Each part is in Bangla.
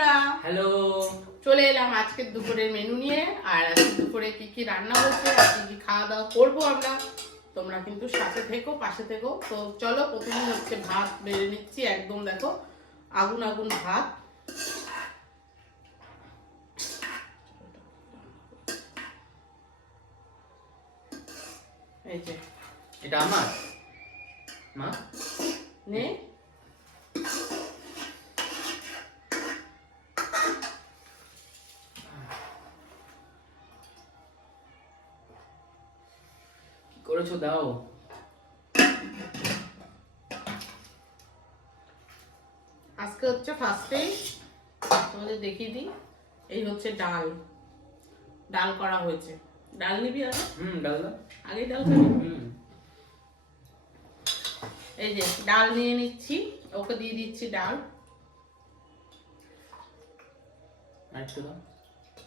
বন্ধুরা। হ্যালো। চলে এলাম আজকের দুপুরের মেনু নিয়ে। আর আজকে দুপুরে কি কি রান্না হচ্ছে আর কি কি খাওয়া দাওয়া করব আমরা তোমরা কিন্তু সাথে থেকো পাশে থেকো। তো চলো প্রথমে হচ্ছে ভাত বেড়ে নিচ্ছি একদম দেখো আগুন আগুন ভাত। এই যে। এটা আমার? মা? নে। করেছ দাও আজকে হচ্ছে ফার্স্টেই তোমাদের দেখিয়ে দিই। এই হচ্ছে ডাল। ডাল করা হয়েছে। ডাল নিবি আগে? হুম ডাল আগেই ডাল খাবি? হুম। এই যে ডাল নিয়ে নিচ্ছি। ওকে দিয়ে দিচ্ছি ডাল। আর একটু দাও।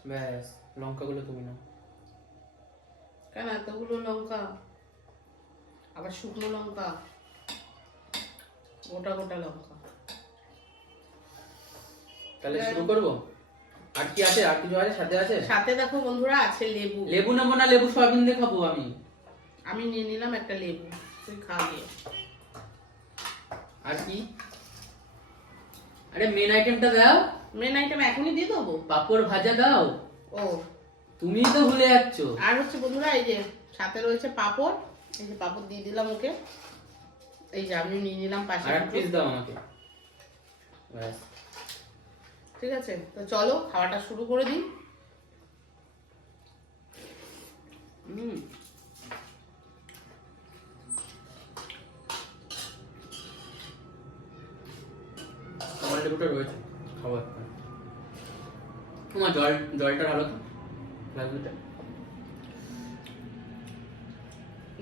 ব্যাস লঙ্কাগুলো তুমি নাও। কেন এতগুলো লঙ্কা? আবার শুকনো লঙ্কা গোটা গোটা লঙ্কা। তাহলে শুরু করব? আর কি আছে? আর কিছু আছে? সাথে আছে? সাথে দেখো বন্ধুরা আছে লেবু। লেবু নেব না? লেবু সয়াবিন দিয়ে খাব আমি। আমি নিয়ে নিলাম একটা লেবু। তুই খা দিয়ে আর কি? আরে মেন আইটেমটা দাও। মেন আইটেম এখনই দিয়ে দেবো? পাপড় ভাজা দাও। ও। তুমিই তো ভুলে যাচ্ছ। আর হচ্ছে বন্ধুরা এই যে সাথে রয়েছে পাপড়। এই যে পাপড় দিয়ে দিলাম ওকে। এই যে আমি নিয়ে নিলাম পাশে আর পিস দাও আমাকে। ঠিক আছে তো চলো খাওয়াটা শুরু করে দিই।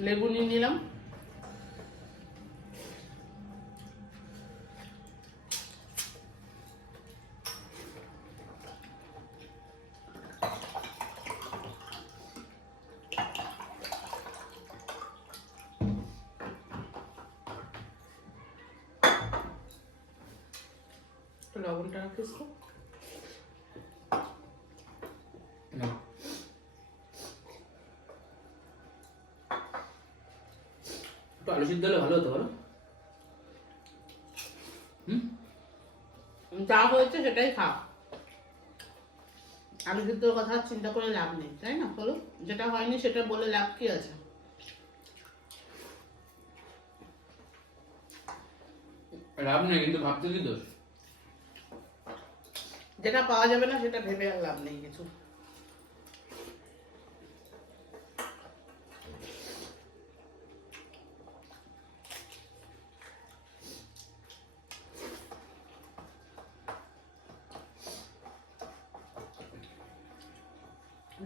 লেবু নিয়ে নিলাম একটু লবণটা রাখিস তো না একটু আলু সিদ্ধ হলে ভালো হতো বলো হুম যা হয়েছে সেটাই খাও। আমি কিন্তু কথা চিন্তা করে লাভ নেই তাই না? বলো যেটা হয়নি সেটা বলে লাভ কি আছে? লাভ নেই কিন্তু ভাবতে কি দোষ? যেটা পাওয়া যাবে না সেটা ভেবে আর লাভ নেই কিছু।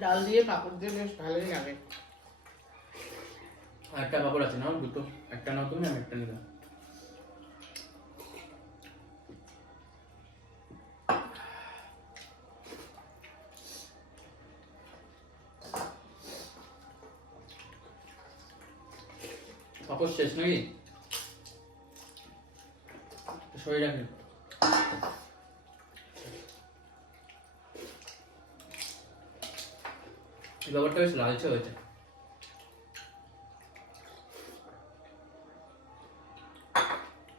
ডাল দিয়ে পাপড় দিয়ে বেশ ভালোই লাগে। একটা পাপড় আছে নাও দুটো। একটা নাও তুমি, আমি একটা নিলাম। পাপড় শেষ নাকি? শরীর রাখি ব্যাপারটা বেশ লালচে হয়েছে।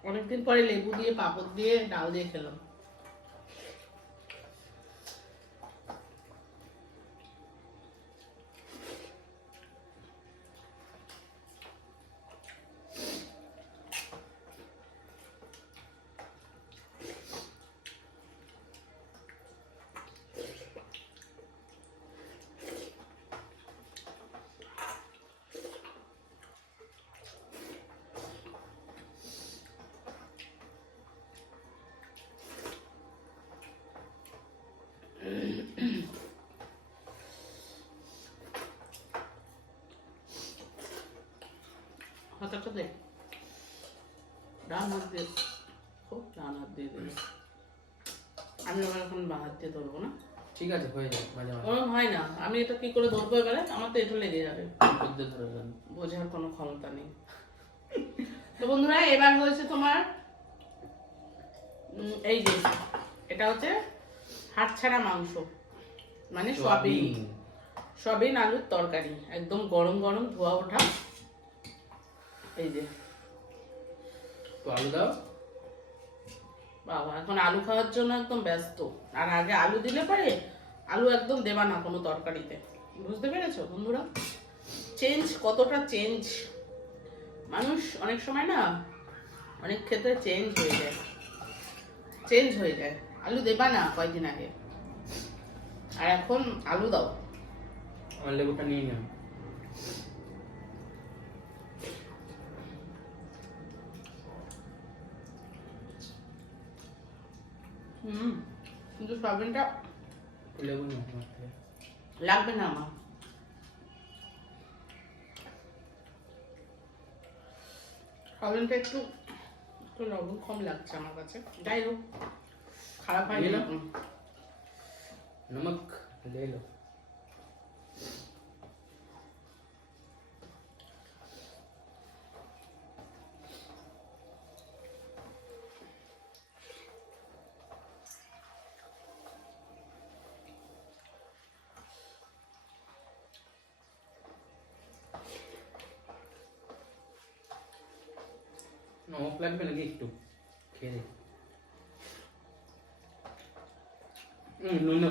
অনেকদিন পরে লেবু দিয়ে পাপড় দিয়ে ডাল দিয়ে খেলাম। হাতাটা দে ডান হাত দিয়ে খুব ডান হাত দিয়ে দেবে আমি আবার এখন বাঁ হাত দিয়ে ধরবো না? ঠিক আছে হয়ে মাঝে মাঝে। ওরকম হয় না। আমি এটা কি করে ধরবো এবারে? আমার তো এটা লেগে যাবে। বোঝার কোনো ক্ষমতা নেই। তো বন্ধুরা এবার হয়েছে তোমার এই যে এটা হচ্ছে হাত ছাড়া মাংস। মানে সয়াবিন। সয়াবিন আলুর তরকারি। একদম গরম গরম ধোয়া ওঠা। এই যে। তো আলু দাও। বাবা, এখন আলু খাওয়ার জন্য একদম ব্যস্ত। আর আগে আলু দিলে পরে আলু একদম দেবা না কোনো তরকারিতে। বুঝতে পেরেছ বন্ধুরা? চেঞ্জ কতটা চেঞ্জ মানুষ অনেক সময় না অনেক ক্ষেত্রে চেঞ্জ হয়ে যায়। চেঞ্জ হয়ে যায়। আলু দেবা না কয়েকদিন আগে। আর এখন আলু দাও। লেবুটা নিয়ে নাও। কিন্তু সয়াবিনটা লেবু লাগবে না আমার। সয়াবিনটা একটু একটু লবণ কম লাগছে আমার কাছে। যাই হোক খারাপ হয় নমক লে নাও। অফ লাগবে নাকি একটু খেয়ে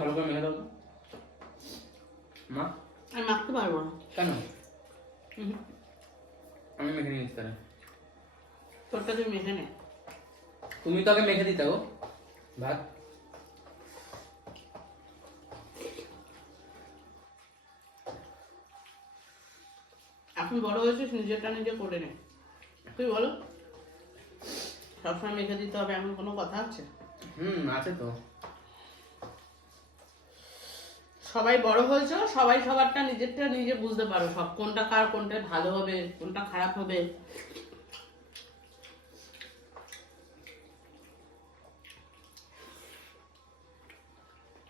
ভালো করে মেখে দাও। মা? আমি মাখতে পারব না। কেন? আমি মেখে নিয়েছি তারা তোরটা তুমি মেখে নে তুমি তো আগে মেখে দিতে গো। ভাত। এখন বড় হয়েছিস নিজেরটা নিজে করে নে। তুই বলো। সবসময় মেখে দিতে হবে এমন কোনো কথা আছে? হুম আছে তো। সবাই বড় হয়েছে সবাই সবারটা নিজেরটা নিজে বুঝতে পারো সব কোনটা কার কোনটা ভালো হবে কোনটা খারাপ হবে।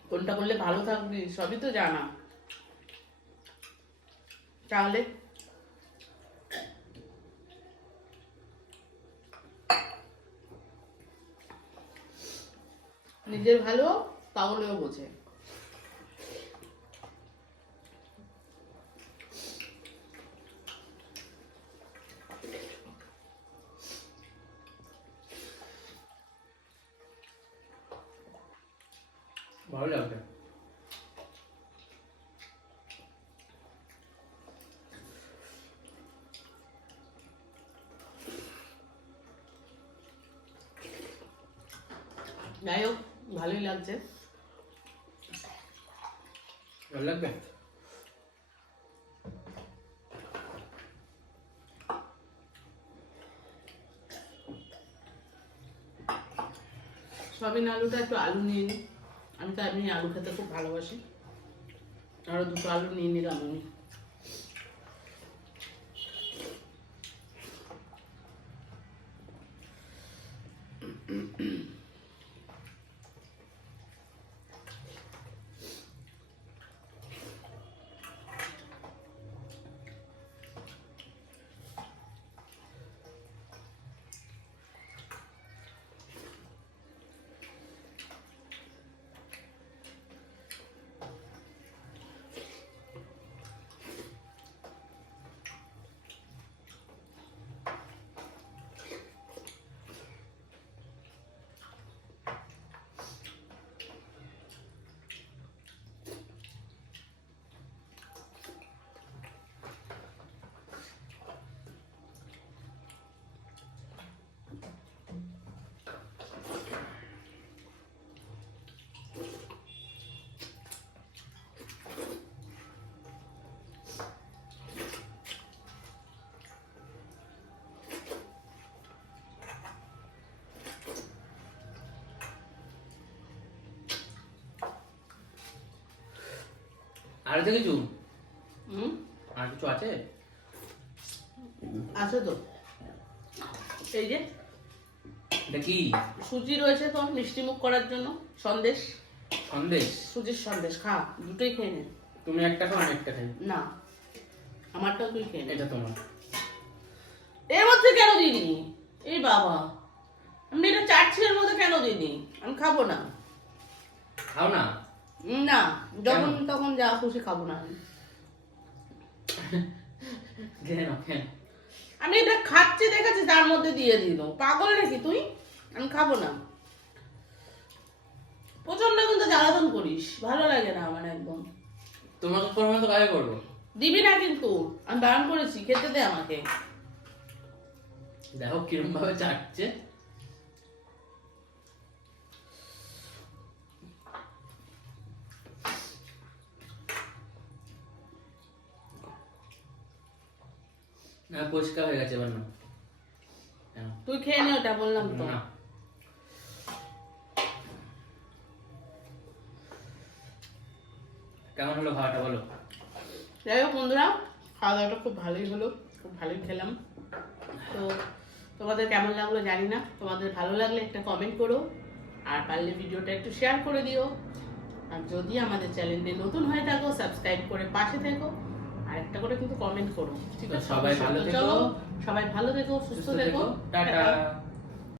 কোনটা করলে ভালো থাকবি সবই তো জানা। তাহলে নিজের ভালো তাহলেও বোঝে। ভালো লাগবে। যাই হোক। ভালোই লাগছে। ভালো লাগবে? সয়াবিন আলুটা একটু আলু নিয়ে নিই আমি তো এমনি আলু খেতে খুব ভালোবাসি। আরও দুটো আলু নিয়ে নিলাম আমি। আর আছে কিছু? হুম? আর কিছু আছে? আছে তো। এই যে এটা কি? সুজি রয়েছে তো মিষ্টি মুখ করার জন্য সন্দেশ। সন্দেশ? সুজির সন্দেশ খা দুটোই খেয়ে নে। তুমি একটা খাও আমি একটা খাই। না আমারটাও তুই খেয়ে নে। এটা তোমার। এর মধ্যে কেন দিইনি? এই বাবা আমি এটা এর মধ্যে কেন দিইনি? আমি খাব না। খাও না? না যখন তখন যা খুশি খাব না আমি। কেন কেন? আমি এটা খাচ্ছি দেখেছি তার মধ্যে দিয়ে দিল। পাগল নাকি তুই? আমি খাব না। প্রচণ্ড কিন্তু জ্বালাতন করিস ভালো লাগে না আমার একদম। তোমাকে করব তো কাজে করব দিবি না কিন্তু আমি বারণ করেছি খেতে দে আমাকে। দেখো কিরম ভাবে চাটছে। না পরিষ্কার হয়ে গেছে এবার না। তুই খেয়ে নে ওটা বললাম তো। না। কেমন হলো খাওয়াটা বলো? যাই হোক বন্ধুরা খাওয়া দাওয়াটা খুব ভালোই হলো খুব ভালোই খেলাম। তো তোমাদের কেমন লাগল জানি না তোমাদের ভালো লাগলে একটা কমেন্ট করো আর পারলে ভিডিওটা একটু শেয়ার করে দিও। আর যদি আমাদের চ্যানেলে নতুন হয়ে থাকো সাবস্ক্রাইব করে পাশে থেকো। আর একটা করে কিন্তু কমেন্ট করো। ঠিক আছে? সবাই ভালো থেকো। সবাই ভালো থেকো সুস্থ থেকো। টাটা।